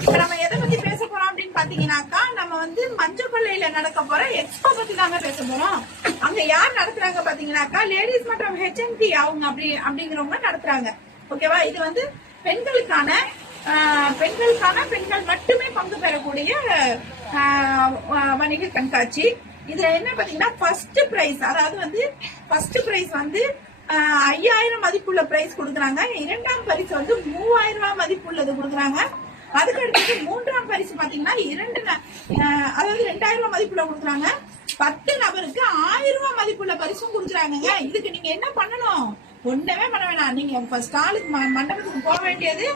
இப்ப நம்ம எதை பத்தி பேச போறோம் அப்படின்னு பாத்தீங்கன்னாக்கா, நம்ம வந்து மஞ்சள் கொள்ளையில நடக்க போற எக்ஸ்போ பத்தி தாங்க பேச போறோம். அங்க யார் நடத்துறாங்க பாத்தீங்கன்னாக்கா, லேடிஸ் மற்றும் HNT அவங்க அப்படிங்கிறவங்க நடத்துறாங்க. ஓகேவா? இது வந்து பெண்களுக்கான பெண்கள் மட்டுமே பங்கு பெறக்கூடிய வணிக கண்காட்சி. இதுல என்ன பாத்தீங்கன்னா, ஃபர்ஸ்ட் பிரைஸ் வந்து 5000 மதிப்புள்ள பிரைஸ் கொடுக்குறாங்க. இரண்டாம் பரிசு வந்து 3000 ரூபாய் மதிப்புள்ளது கொடுக்குறாங்க. அதுக்கு அடுத்து மூன்றாம் பரிசு பாத்தீங்கன்னா 2000 ரூபாய் மதிப்புள்ள கொடுக்குறாங்க. 10 நபருக்கு 1000 ரூபாய் மதிப்புள்ள பரிசும் கொடுக்குறாங்க. இதுக்கு நீங்க என்ன பண்ணணும்? ஒண்ணுமே பண்ண வேணாம். நீங்க ஸ்டாலுக்கு மண்டபத்துக்கு போக வேண்டியது,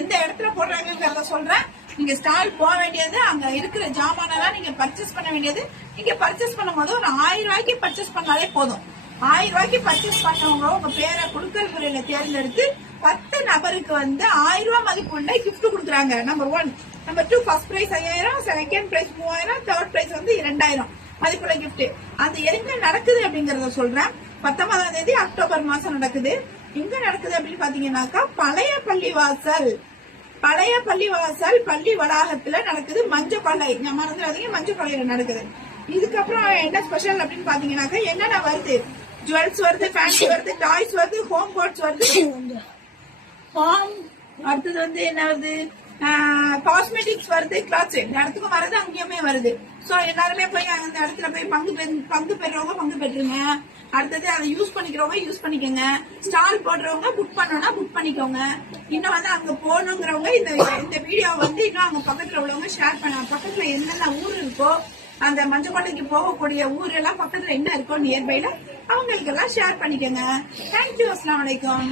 எந்த இடத்துல போடுறாங்கிறத சொல்றேன். நீங்க ஸ்டால் போக வேண்டியது, அங்க இருக்கிற ஜாமானெல்லாம் நீங்க பர்ச்சேஸ் பண்ண வேண்டியது. நீங்க பர்ச்சேஸ் பண்ணும்போது ஒரு 1000 ரூபாய்க்கு பர்ச்சேஸ் பண்ணாலே போதும். 1000 ரூபாய்க்கு பர்ச்சேஸ் பண்ணவங்க உங்க பேரை குலுக்கல் முறையில தேர்ந்தெடுத்து 10 நபருக்கு வந்து 1000 ரூபாய் மதிப்புள்ள கிஃப்ட் கொடுக்குறாங்க. Number 1. Number 2 first prize 5000, second prize 3000, third prize வந்து 2000 மதிப்புள்ள கிஃப்ட். அது எங்க நடக்குது அப்படிங்கறத சொல்றேன். 19ஆம் தேதி அக்டோபர் மாசம் நடக்குது. எங்க நடக்குது அப்படின்னு பாத்தீங்கன்னாக்கா, பழைய பள்ளிவாசல் பள்ளி வளாகத்துல நடக்குது. மஞ்சள் கொள்ளை, மறந்துடாதீங்க, மஞ்சள் கொள்ளையில நடக்குது. இதுக்கப்புறம் என்ன ஸ்பெஷல் அப்படின்னு பாத்தீங்கன்னாக்கா, என்னென்ன வருது? ஜுவல்ஸ் வருது, ஃபேன்சி வருது, டாய்ஸ் வருது, ஹோம் கோட்ஸ் வருது, அடுத்தது வந்து என்ன வருது, காஸ்மெட்டிக்ஸ் வருது, கிளாத்ஸ். இந்த இடத்துக்கும் வருது, அங்கேயுமே வருது. சோ எல்லாருமே போய் அந்த இடத்துல போய் பங்கு பெறவங்க பங்கு பெற்றுங்க. அடுத்தது அதை யூஸ் பண்ணிக்கிறவங்க யூஸ் பண்ணிக்கோங்க. ஸ்டால் போடுறவங்க புக் பண்ணணும்னா புக் பண்ணிக்கோங்க. இன்னும் வந்து அங்க போகணுங்கிறவங்க இந்த வீடியோ வந்து இன்னும் அங்க பக்கத்துல உள்ளவங்க ஷேர் பண்ண, பக்கத்துல என்னென்ன ஊர் இருக்கோ, அந்த மஞ்சள் கொள்ளைக்கு போகக்கூடிய ஊர் எல்லாம் பக்கத்துல என்ன இருக்கோ நியர்பைல அவங்களுக்கு எல்லாம் ஷேர் பண்ணிக்கோங்க. தேங்க்யூ. அஸ்ஸலாமு அலைக்கும்.